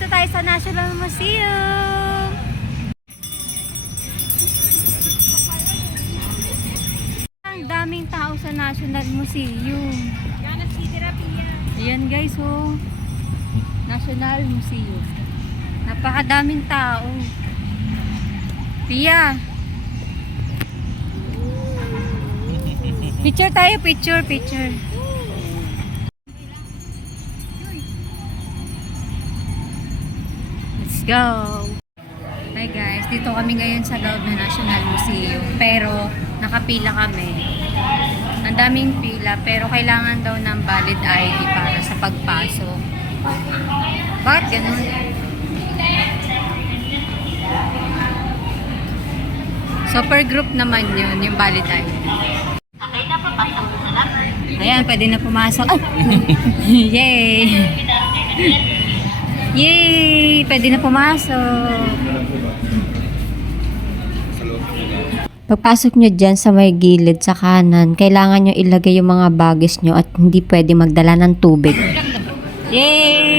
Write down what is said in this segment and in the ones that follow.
Nandito tayo sa National Museum. Ang daming tao sa National Museum. Ayan guys, oh. National Museum. Napakadaming tao. Pia. Picture tayo, picture. Let's go. Hi guys, dito kami ngayon sa loob ng National Museum. Pero nakapila kami. Ang daming pila, pero kailangan daw ng valid ID para sa pagpasok. Bakit ganun? So per group naman yun, yung valid ID. Ayan, pwede na pumasok. Oh! Yay! Yay! Pwede na pumasok. Pagpasok nyo dyan sa may gilid sa kanan, kailangan nyo ilagay yung mga baggage nyo at hindi pwede magdala ng tubig. Yay!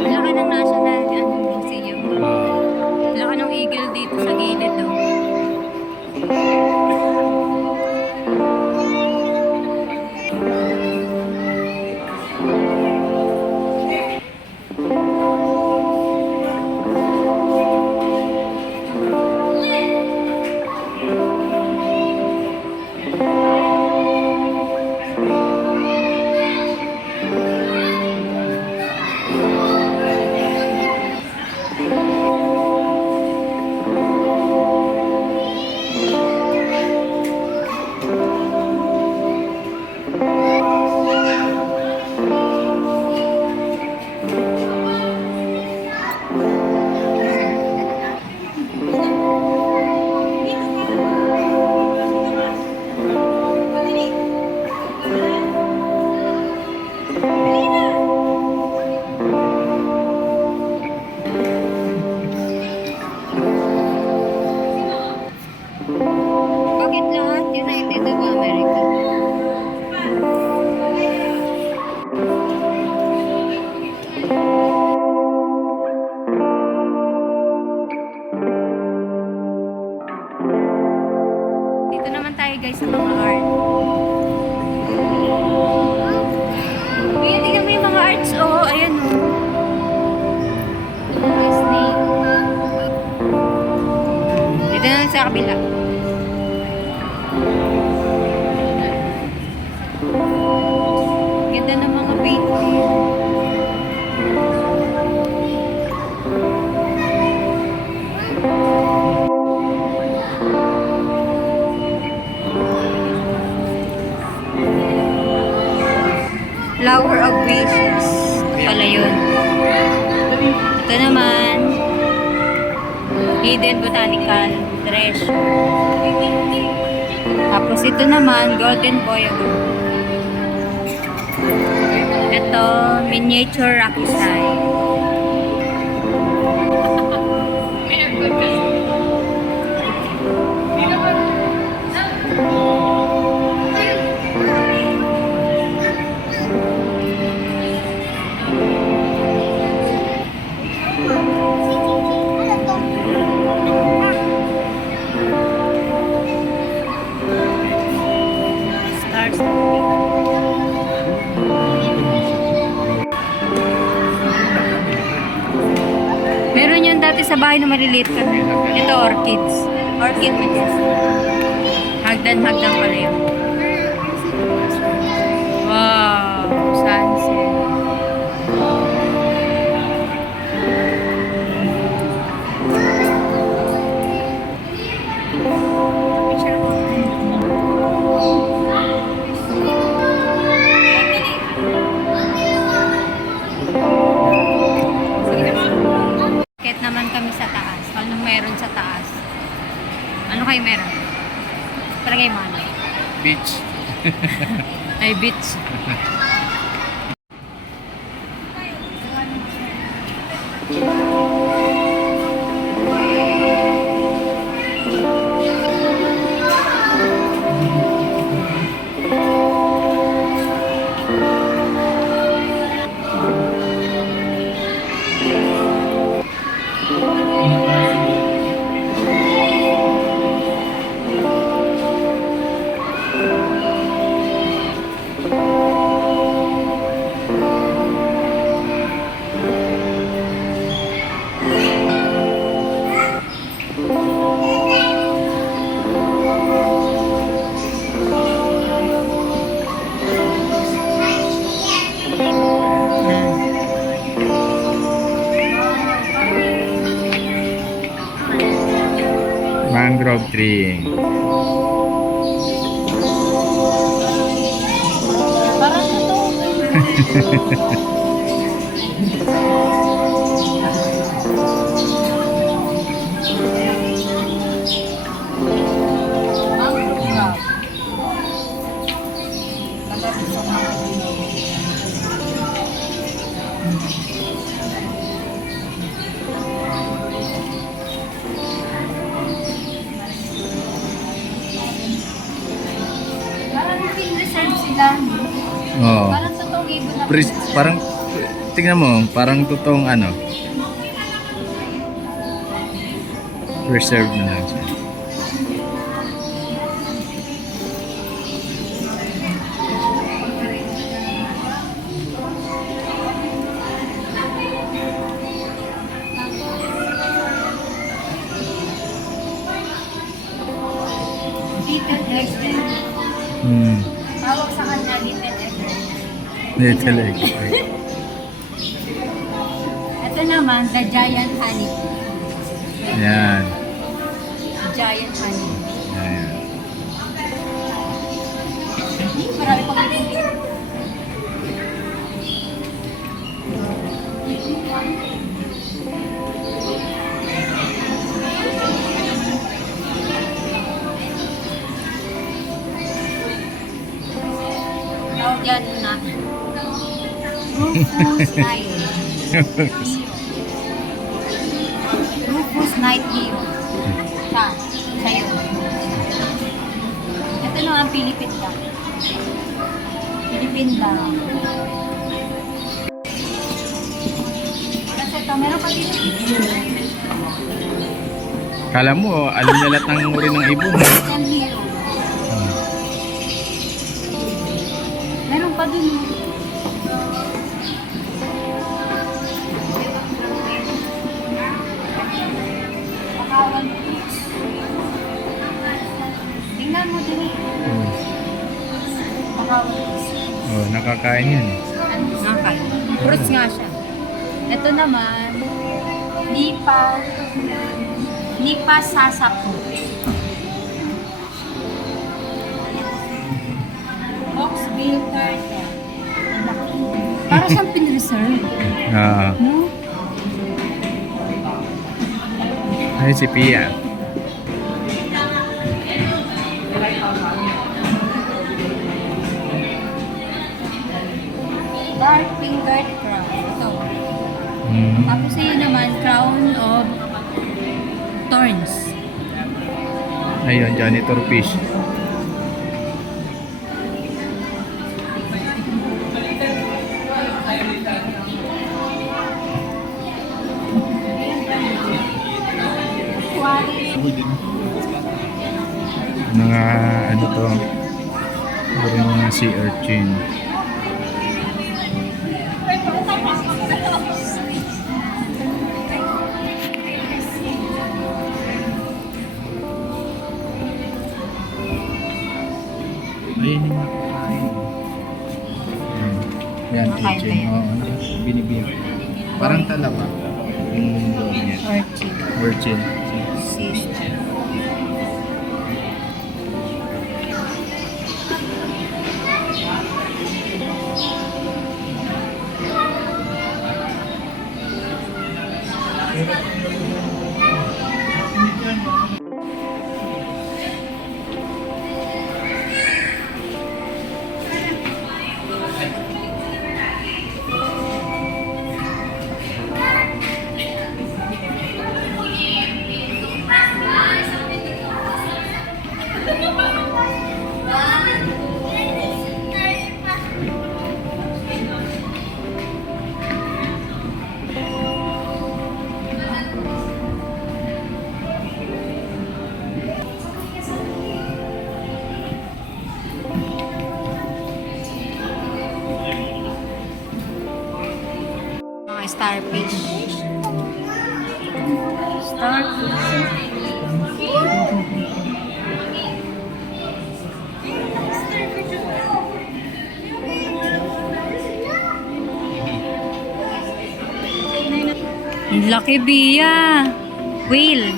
Laka ng National Museum. Laka ng eagle dito sa gilid. Oh. Bakit lahat United of America? Dito naman tayo guys sa mga art. Kaya tingnan mo yung mga arts. Oh, ayan oh. Disney. Dito na lang sa kabila. Ganda ng mga painting. Flower of Wishes. Pala yun. Ito naman. Hidden Botanical Treasure. Tapos ito naman, Golden Boy Award. Ito, Miniature Rocky Side. sa bahay na maliliit ka na. Ito, orchids. Orchid mo dyan. Hagdan-hagdan pala yun. Wow, sunset. Kahit naman kami sa taas. Anong meron sa taas? Ano kayo meron? Palagay mo ano? Beach. Ay, beach. Mangrove tree. Parang ito. Parang reserve sila. Oh. Parang totoong ibon na. Parang tingnan mo, parang totoong ano. Preserved na lang siya. Little Ever. Tawag sa kanya Little Ever. Little egg. Ito naman, the giant honey. Yan. Giant honey. Yan. Marami pang ibon. Tawag yan na. Rufus Night. Rufus Night Hero. Sa'yo. Ito na ang Philippine lang. Philippine lang. Kasi ito, meron pa dito. Kala mo, alam niya lahat ng uri ng ibon. Philippine Hero. Meron pa dun. Pakawan. Tingnan mo din. Pakawan. Oh, nakakain yan. Nakal. Fruits nga siya. Ito naman, Nipa sasapu. Hawksbill turtle. Para siyang pinreserve. Ah, No? ay si Pia. Dark fingered crown. Ito. Mm. Tapos yun naman, crown of thorns. Ayun, janitor fish. Mga ano to, parang mga sea urchin. Lining na kumain. Yan, Kumakain kitchen. ba yan? Oo, binibigyan. Parang talaba. Yung loob niya. Orchid. Virgin. Sister. Mga starfish. Starfish. Ang laki, Bia. Whale.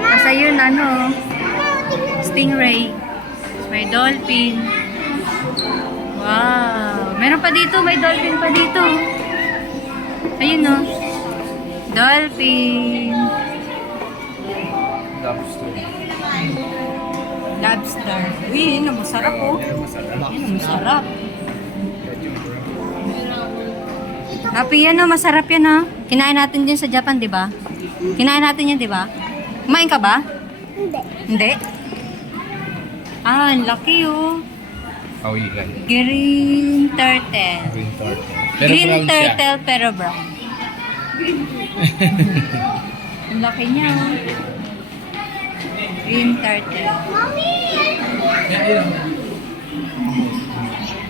Nasa yun, ano, stingray. May dolphin. Wow. Meron pa dito. May dolphin pa dito. Ayun, no. Dolphin. Lobster. Lobster. Uy, yun ang masarap, oh. Yun ang masarap. Happy yan, oh. Masarap yan, oh. Kinain natin din sa Japan, di ba? Kinain natin yan, di ba? Kumain ka ba? Hindi. Hindi? Ah, ang laki, oh. Kawigan. Green turtle. Green turtle. Pero Green brown siya. turtle, pero brown. Ang laki niya, oh. Green turtle.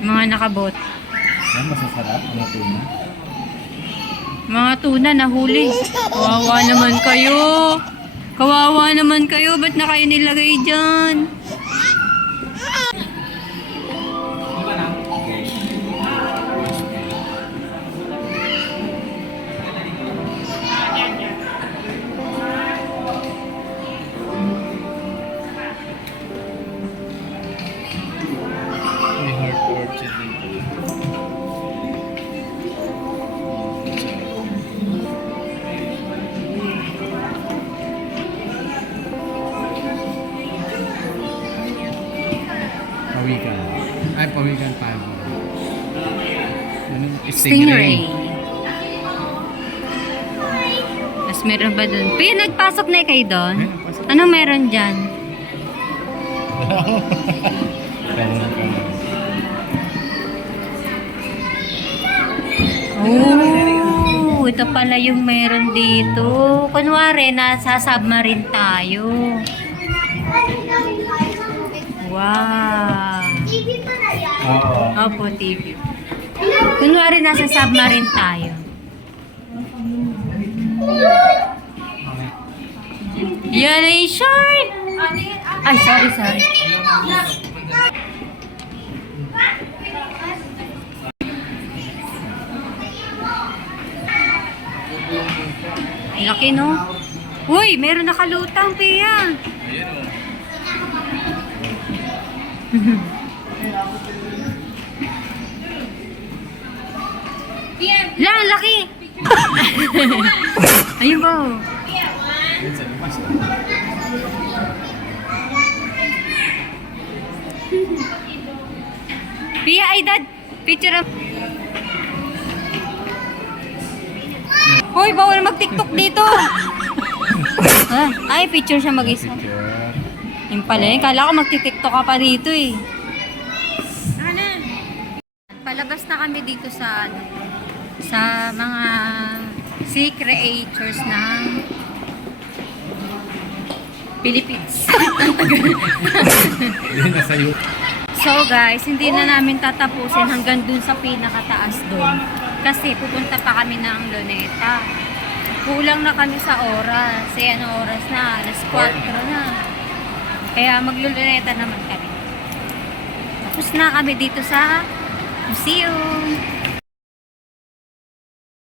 Mga nakabot. Yan, masasarap. Ano tuna? Mga tuna na huli. Kawawa naman kayo. Kawawa naman kayo. Ba't na kayo nilagay dyan? May heart orchid dito. Pawikan. Ay, pawikan tayo. Ano? Stingray. Tapos meron ba dun? Pia, nagpasok na kayo doon? Ano meron dyan? Oh, ito pala yung meron dito. Kunwari, nasa submarine tayo. Wow. Oo. Opo, TV. Kunwari, nasa submarine tayo. Yan ay shark! Ay, sorry. Ay, laki, no? Uy, meron nakalutang, Pia. Lang, laki! Ayun ba? Pia, ay dad! Picture of... Hoy, bawal mag-tiktok dito! Ay, picture siya mag-isa. Yung pala yun, kala ko magti-tiktok ka pa dito eh. Palabas na kami dito sa ano, sa mga sea creatures ng Philippines. Yan, nasa iyo. So guys, hindi na namin tatapusin hanggang dun sa pinakataas dun. Kasi pupunta pa kami ng Luneta. Kulang na kami sa oras. Eh, ano oras na? Alas 4 na. Kaya magluluneta naman kami. Tapos na kami dito sa museum.